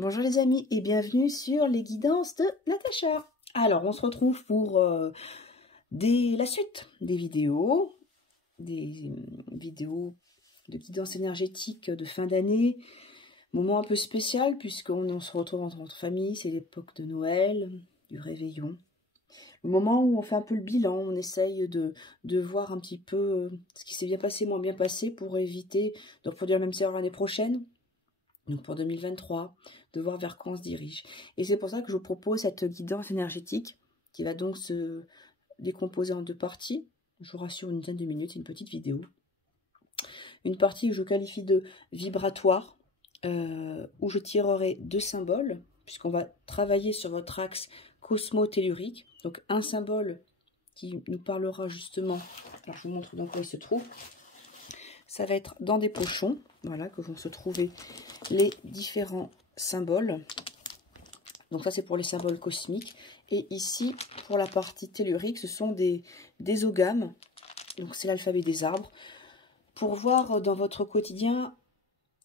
Bonjour les amis et bienvenue sur les guidances de Natacha. Alors on se retrouve pour la suite des vidéos de guidance énergétique de fin d'année. Moment un peu spécial puisqu'on se retrouve entre famille, c'est l'époque de Noël, du réveillon. Le moment où on fait un peu le bilan, on essaye de voir un petit peu ce qui s'est bien passé, moins bien passé pour éviter de reproduire la même erreur l'année prochaine. Donc pour 2023, de voir vers quoi on se dirige. Et c'est pour ça que je vous propose cette guidance énergétique qui va donc se décomposer en deux parties. Je vous rassure, une dizaine de minutes, une petite vidéo. Une partie que je qualifie de vibratoire, où je tirerai deux symboles, puisqu'on va travailler sur votre axe cosmo-tellurique. Donc un symbole qui nous parlera justement, alors je vous montre dans quoi il se trouve. Ça va être dans des pochons, voilà, que vont se trouver les différents symboles. Donc ça, c'est pour les symboles cosmiques. Et ici, pour la partie tellurique, ce sont des ogames. Donc c'est l'alphabet des arbres. Pour voir dans votre quotidien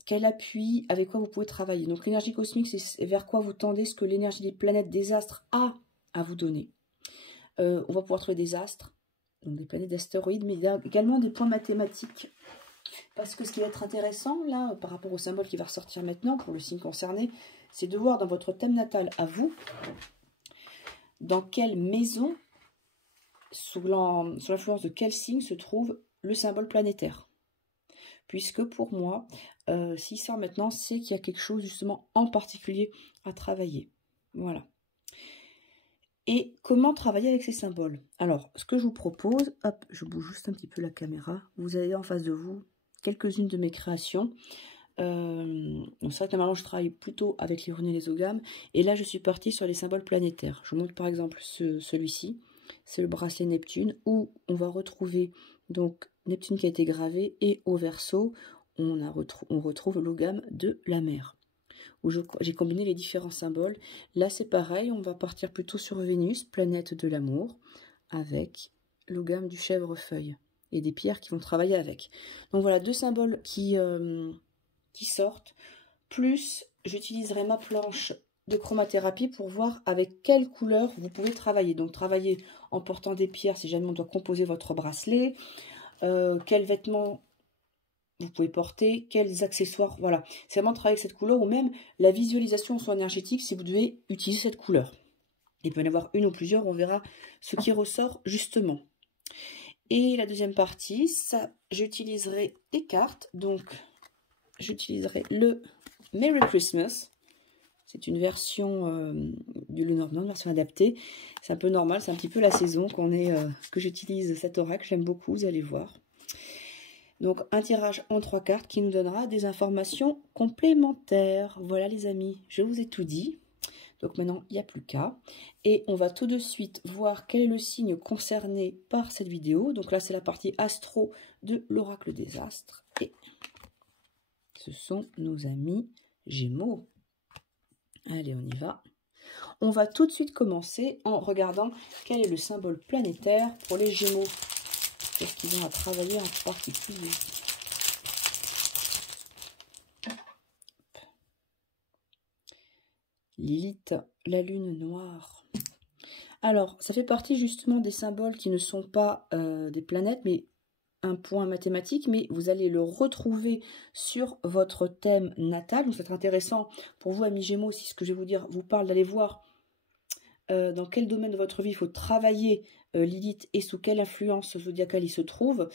quel appui, avec quoi vous pouvez travailler. Donc l'énergie cosmique, c'est vers quoi vous tendez, ce que l'énergie des planètes, des astres a à vous donner. On va pouvoir trouver des astres, donc des planètes d'astéroïdes, mais il y a également des points mathématiques. Parce que ce qui va être intéressant, là, par rapport au symbole qui va ressortir maintenant, pour le signe concerné, c'est de voir dans votre thème natal à vous, dans quelle maison, sous l'influence de quel signe se trouve le symbole planétaire. Puisque pour moi, s'il sort maintenant, c'est qu'il y a quelque chose justement en particulier à travailler. Voilà. Et comment travailler avec ces symboles? Alors, ce que je vous propose, hop, je bouge juste un petit peu la caméra, vous avez en face de vous quelques-unes de mes créations. C'est vrai que normalement je travaille plutôt avec les runes et les ogames, et là je suis partie sur les symboles planétaires. Je vous montre par exemple celui-ci, c'est le bracelet Neptune, où on va retrouver donc Neptune qui a été gravé, et au verso on retrouve l'ogame de la mer, où j'ai combiné les différents symboles. Là c'est pareil, on va partir plutôt sur Vénus, planète de l'amour, avec l'ogame du chèvrefeuille et des pierres qui vont travailler avec. Donc voilà, deux symboles qui sortent, plus j'utiliserai ma planche de chromathérapie pour voir avec quelle couleur vous pouvez travailler. Donc travailler en portant des pierres si jamais on doit composer votre bracelet, quels vêtements vous pouvez porter, quels accessoires, voilà. C'est vraiment travailler avec cette couleur, ou même la visualisation en soin énergétique si vous devez utiliser cette couleur. Il peut y en avoir une ou plusieurs, on verra ce qui ressort justement. Et la deuxième partie, ça, j'utiliserai des cartes. Donc, j'utiliserai le Merry Christmas. C'est une version du Lenormand, une version adaptée. C'est un peu normal, c'est un petit peu la saison que j'utilise cet oracle. J'aime beaucoup, vous allez voir. Donc, un tirage en 3 cartes qui nous donnera des informations complémentaires. Voilà les amis, je vous ai tout dit. Donc maintenant, il n'y a plus qu'à. Et on va tout de suite voir quel est le signe concerné par cette vidéo. Donc là, c'est la partie astro de l'oracle des astres. Et ce sont nos amis Gémeaux. Allez, on y va. On va tout de suite commencer en regardant quel est le symbole planétaire pour les Gémeaux. Qu'est-ce qu'ils ont à travailler en particulier? Lilith, la lune noire. Alors, ça fait partie justement des symboles qui ne sont pas des planètes, mais un point mathématique, mais vous allez le retrouver sur votre thème natal. Donc, c'est intéressant pour vous, amis Gémeaux, si ce que je vais vous dire vous parle, d'aller voir dans quel domaine de votre vie il faut travailler Lilith et sous quelle influence zodiacale il se trouve.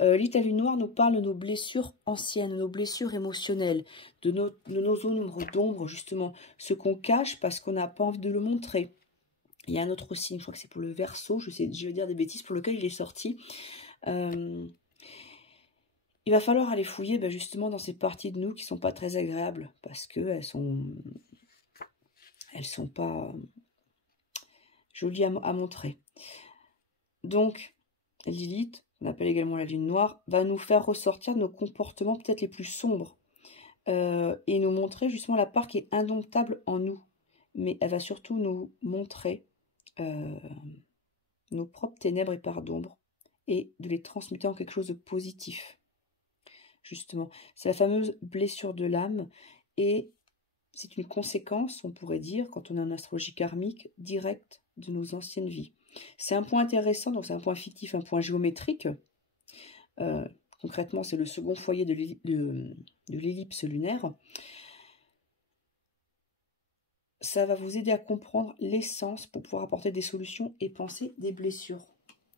Lilith, la lune noire, nous parle de nos blessures anciennes, nos blessures émotionnelles, de nos zones d'ombre, justement, ce qu'on cache parce qu'on n'a pas envie de le montrer. Il y a un autre signe, je crois que c'est pour le Verseau, je vais dire des bêtises, pour lequel il est sorti. Il va falloir aller fouiller justement dans ces parties de nous qui ne sont pas très agréables, parce qu'elles sont pas jolies à montrer. Donc, Lilith, on appelle également la lune noire, va nous faire ressortir nos comportements peut-être les plus sombres et nous montrer justement la part qui est indomptable en nous. Mais elle va surtout nous montrer nos propres ténèbres et parts d'ombre et de les transmuter en quelque chose de positif. Justement, c'est la fameuse blessure de l'âme, et c'est une conséquence, on pourrait dire, quand on a une astrologie karmique directe de nos anciennes vies. C'est un point intéressant, donc c'est un point fictif, un point géométrique. Concrètement, c'est le second foyer de l'ellipse lunaire. Ça va vous aider à comprendre l'essence pour pouvoir apporter des solutions et penser des blessures.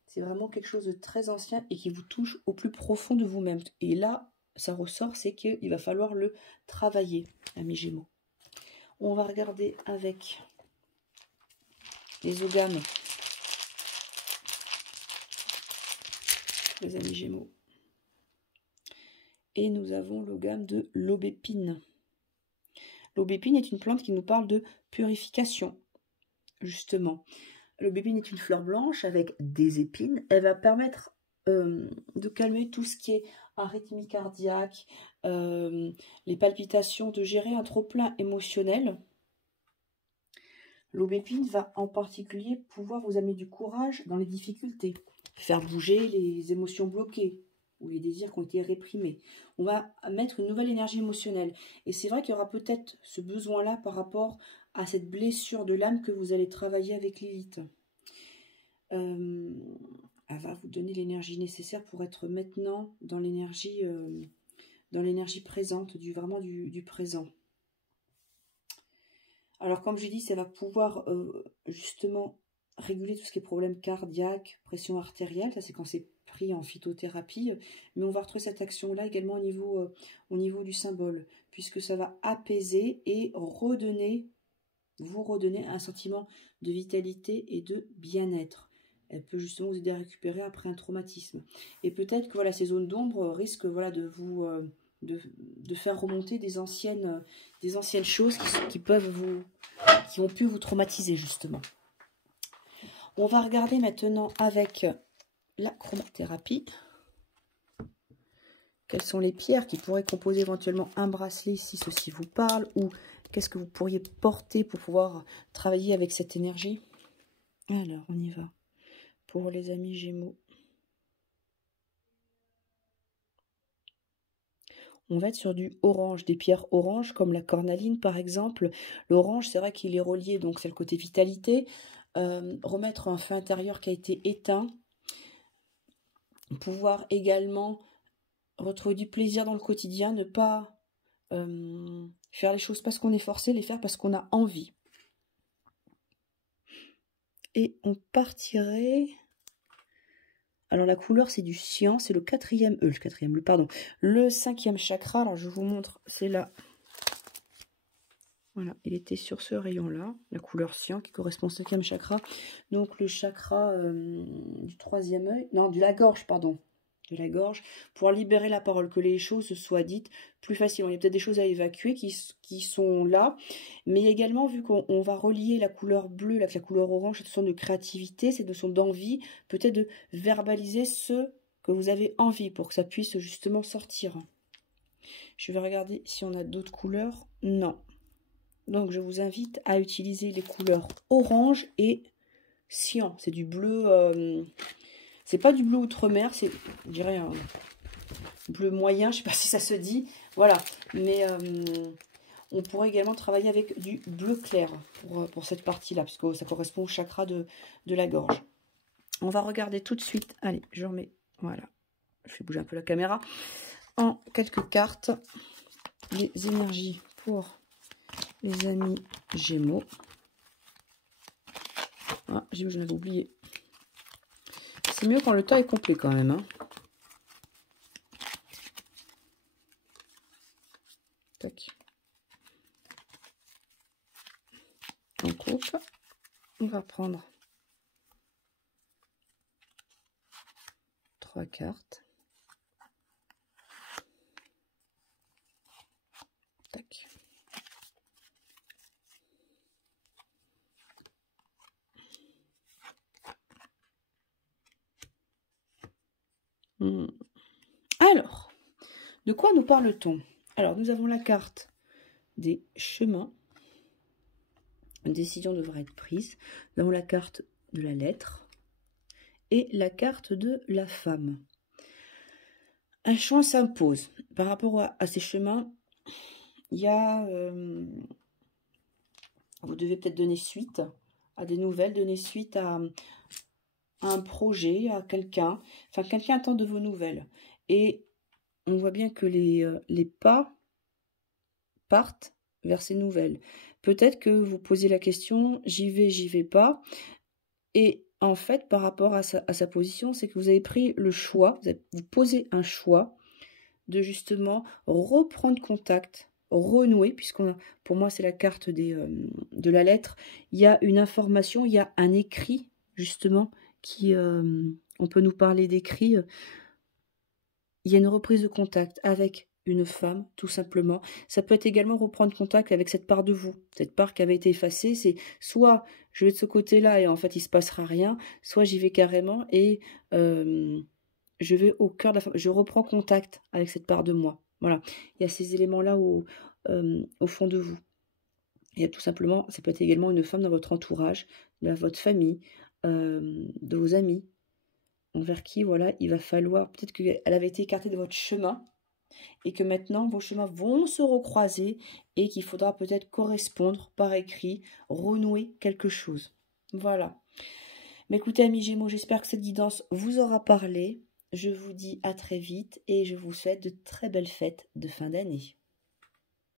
C'est vraiment quelque chose de très ancien et qui vous touche au plus profond de vous-même. Et là, ça ressort, c'est qu'il va falloir le travailler, amis Gémeaux. On va regarder avec les ogames, les amis Gémeaux. Et nous avons l'ogame de l'aubépine. L'aubépine est une plante qui nous parle de purification, justement. L'aubépine est une fleur blanche avec des épines. Elle va permettre de calmer tout ce qui est arythmie cardiaque, les palpitations, de gérer un trop-plein émotionnel. L'aubépine va en particulier pouvoir vous amener du courage dans les difficultés, faire bouger les émotions bloquées ou les désirs qui ont été réprimés. On va mettre une nouvelle énergie émotionnelle. Et c'est vrai qu'il y aura peut-être ce besoin-là par rapport à cette blessure de l'âme que vous allez travailler avec Lilith. Elle va vous donner l'énergie nécessaire pour être maintenant dans l'énergie présente, vraiment du présent. Alors comme j'ai dit, ça va pouvoir justement réguler tout ce qui est problème cardiaque, pression artérielle, ça c'est quand c'est pris en phytothérapie, mais on va retrouver cette action-là également au niveau du symbole, puisque ça va apaiser et vous redonner un sentiment de vitalité et de bien-être. Elle peut justement vous aider à récupérer après un traumatisme. Et peut-être que voilà, ces zones d'ombre risquent de vous de faire remonter des anciennes choses qui ont pu vous traumatiser justement. On va regarder maintenant avec la chromothérapie. Quelles sont les pierres qui pourraient composer éventuellement un bracelet si ceci vous parle, ou qu'est-ce que vous pourriez porter pour pouvoir travailler avec cette énergie? Alors, on y va. Pour les amis Gémeaux. On va être sur du orange, des pierres oranges comme la cornaline par exemple. L'orange, c'est vrai qu'il est relié, donc c'est le côté vitalité. Remettre un feu intérieur qui a été éteint. Pouvoir également retrouver du plaisir dans le quotidien, ne pas faire les choses parce qu'on est forcé, les faire parce qu'on a envie. Et on partirait... Alors la couleur c'est du cyan, c'est le le cinquième chakra. Alors je vous montre, c'est là. Voilà, il était sur ce rayon-là, la couleur cyan qui correspond au cinquième chakra. Donc le chakra du troisième œil, non, de la gorge, pardon. De la gorge, pour libérer la parole, que les choses soient dites plus facilement. Il y a peut-être des choses à évacuer qui sont là, mais il y a également, vu qu'on va relier la couleur bleue avec la couleur orange, cette notion de créativité, cette notion d'envie, peut-être de verbaliser ce que vous avez envie pour que ça puisse justement sortir. Je vais regarder si on a d'autres couleurs. Non. Donc je vous invite à utiliser les couleurs orange et cyan. C'est du bleu... c'est pas du bleu outre-mer, c'est, je dirais, un bleu moyen, je sais pas si ça se dit. Voilà, mais on pourrait également travailler avec du bleu clair pour cette partie-là, parce que ça correspond au chakra de la gorge. On va regarder tout de suite. Allez, je remets, voilà, je fais bouger un peu la caméra. En quelques cartes, les énergies pour les amis Gémeaux. Ah, je l'avais oublié. C'est mieux quand le tas est complet quand même. Hein. Tac. On coupe. On va prendre 3 cartes. Tac. Alors, de quoi nous parle-t-on? Alors, nous avons la carte des chemins. Une décision devra être prise. Nous avons la carte de la lettre et la carte de la femme. Un choix s'impose. Par rapport à ces chemins, il y a Vous devez peut-être donner suite à des nouvelles, donner suite à un projet, à quelqu'un. Enfin, quelqu'un attend de vos nouvelles. Et on voit bien que les pas partent vers ces nouvelles. Peut-être que vous posez la question, j'y vais pas. Et en fait, par rapport à sa position, c'est que vous avez pris le choix, vous posez un choix de justement reprendre contact, renouer, pour moi c'est la carte de la lettre, il y a une information, il y a un écrit justement qui, on peut nous parler d'écrit, il y a une reprise de contact avec une femme, tout simplement. Ça peut être également reprendre contact avec cette part de vous, cette part qui avait été effacée. C'est soit je vais de ce côté-là et en fait il se passera rien, soit j'y vais carrément et je vais au cœur de la femme. Je reprends contact avec cette part de moi. Voilà. Il y a ces éléments-là au fond de vous. Il y a tout simplement, ça peut être également une femme dans votre entourage, de votre famille, de vos amis, envers qui, voilà, il va falloir, peut-être qu'elle avait été écartée de votre chemin, et que maintenant vos chemins vont se recroiser, et qu'il faudra peut-être correspondre par écrit, renouer quelque chose. Voilà. Mais écoutez, amis Gémeaux, j'espère que cette guidance vous aura parlé. Je vous dis à très vite, et je vous souhaite de très belles fêtes de fin d'année.